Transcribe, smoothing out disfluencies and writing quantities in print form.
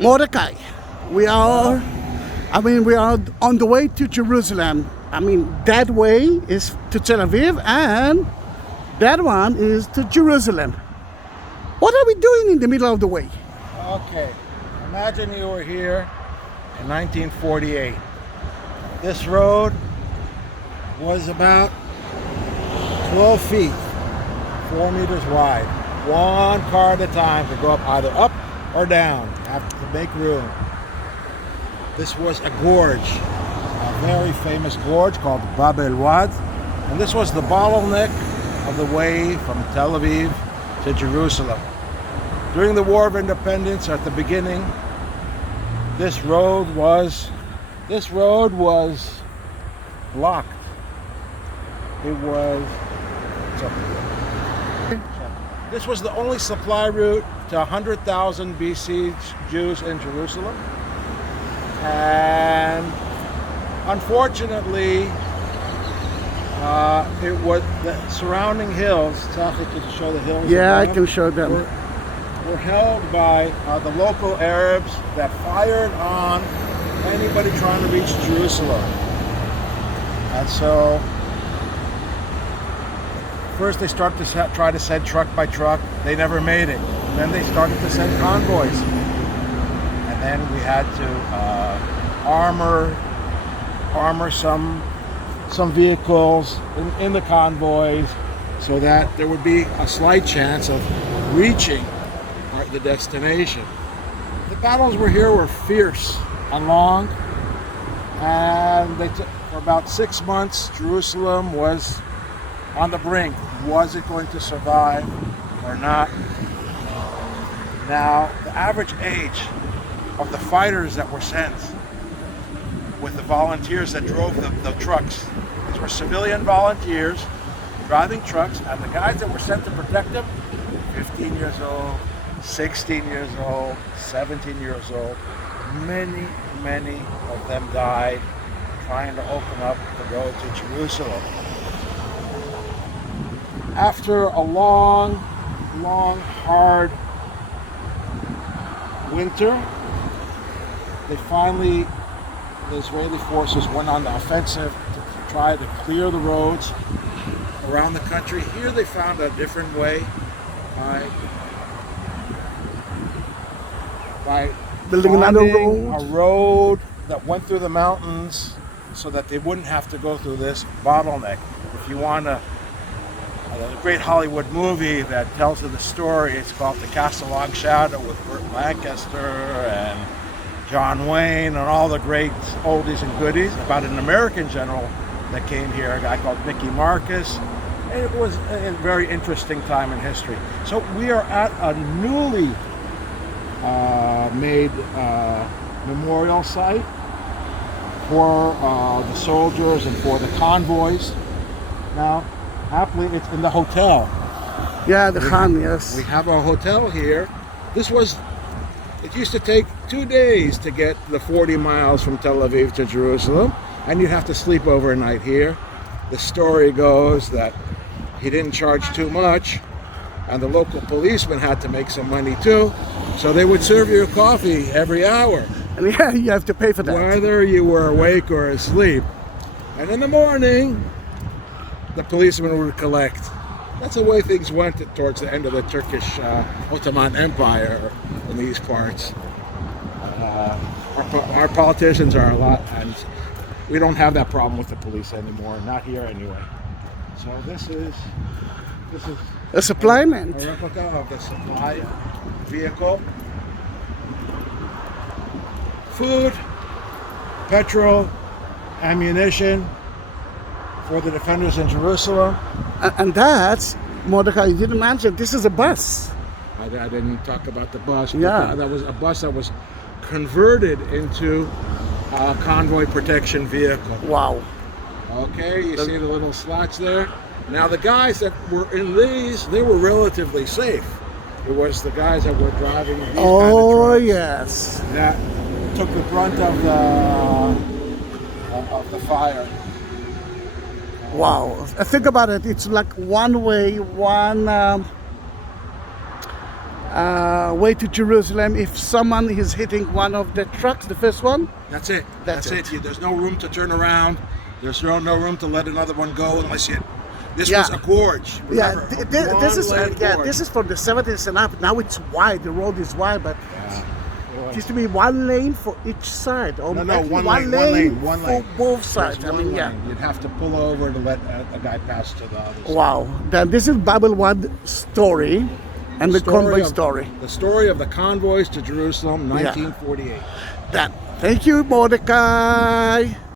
Mordechai, we are on the way to Jerusalem. That way is to Tel Aviv and that one is to Jerusalem. What are we doing in the middle of the way? Okay, imagine you were here in 1948. This road was about 12 feet, 4 meters wide. One car at a time to go up either up or down. You have to make room. This was a gorge, a very famous gorge called al-Wad, and this was the bottleneck of the way from Tel Aviv to Jerusalem. During the War of Independence, at the beginning, this road was blocked. This was the only supply route to 100,000 besieged Jews in Jerusalem. And unfortunately, it was the surrounding hills. Zahi, can you show the hills? Yeah, I can show them. Were held by the local Arabs that fired on anybody trying to reach Jerusalem. And so, first they started to try to send truck by truck. They never made it. Then they started to send convoys. And then we had to armor some vehicles in the convoys so that there would be a slight chance of reaching the destination. The battles were fierce and long, and they took for about 6 months. Jerusalem was on the brink. Was it going to survive or not? Now, the average age of the fighters that were sent with the volunteers that drove the trucks, these were civilian volunteers driving trucks, and the guys that were sent to protect them, 15 years old, 16 years old, 17 years old. Many of them died trying to open up the road to Jerusalem. After a long, hard winter, the Israeli forces went on the offensive to try to clear the roads around the country. Here they found a different way by building another a road that went through the mountains so that they wouldn't have to go through this bottleneck. If you want a great Hollywood movie that tells the story, it's called The Castle Long Shadow with Burt Lancaster and John Wayne and all the great oldies and goodies about an American general that came here, a guy called Mickey Marcus. It was a very interesting time in history. So we are at a newly made memorial site for the soldiers and for the convoys. Now, happily, it's in the hotel. Yeah, the Khan, yes. We have a hotel here. It used to take 2 days to get the 40 miles from Tel Aviv to Jerusalem, and you'd have to sleep overnight here. The story goes that he didn't charge too much, and the local policeman had to make some money too, so they would serve you coffee every hour. And yeah, you have to pay for that. Whether you were awake or asleep. And in the morning, the policeman would collect. That's the way things went towards the end of the Turkish Ottoman Empire in these parts. Our politicians are a lot, and we don't have that problem with the police anymore, not here anyway. So this is a supply man. A replica of the supply vehicle. Food, petrol, ammunition for the defenders in Jerusalem. And that's, Mordechai, you didn't mention, this is a bus. I didn't talk about the bus. Yeah. That was a bus that was converted into a convoy protection vehicle. Wow. Okay, you see the little slots there? Now the guys that were in these, they were relatively safe. It was the guys that were driving these kind of trucks yes. that took the brunt of the fire. Wow. Think about it. It's like one way, way to Jerusalem. If someone is hitting one of the trucks, the first one, That's it. That's That's it. it. There's no room to turn around. There's no room to let another one go unless you. This Yeah. was a gorge. yeah, Remember, this is one-lane gorge. this is from the 70s and up. Now it's wide. The road is wide, but Yeah. it used to be one lane for each side. Or No, actually one lane. One for lane. both There's sides. I one mean, yeah. lane. You'd have to pull over to let a guy pass to the other side. Wow. Then this is al-Wad story and the convoy story. The story of the convoys to Jerusalem, 1948. That. Thank you, Mordechai.